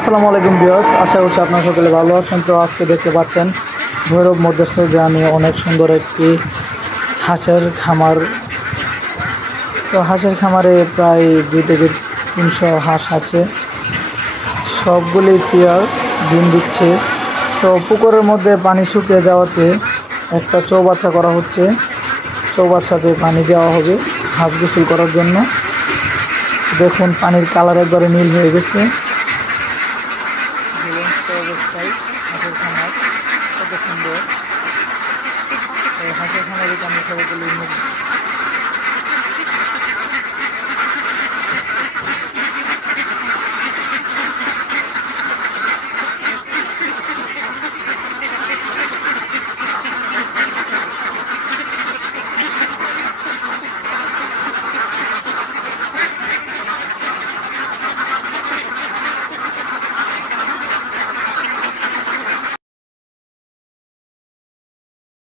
আসসালামু আলাইকুম বিয়স আশা করছি আপনার সকলে ভালো আছেন। তো আজকে দেখতে পাচ্ছেন ভৈরব মধ্যস্থ গ্রামে অনেক সুন্দর একটি হাঁসের খামার। তো হাঁসের খামারে প্রায় দুই থেকে তিনশো হাঁস আছে। সবগুলি পিয়ার ডিম দিচ্ছে। তো পুকুরের মধ্যে পানি শুকিয়ে যাওয়াতে একটা চৌবাচ্চা করা হচ্ছে। চৌবাচ্চাতে পানি দেওয়া হবে হাঁস গোসল করার জন্য। দেখুন পানির কালার একবারে নীল হয়ে গেছে। ঝুলন্ত অবস্থায় হাঁসের খামার কত সুন্দর এই হাঁসের খামারে আমি সবাইকে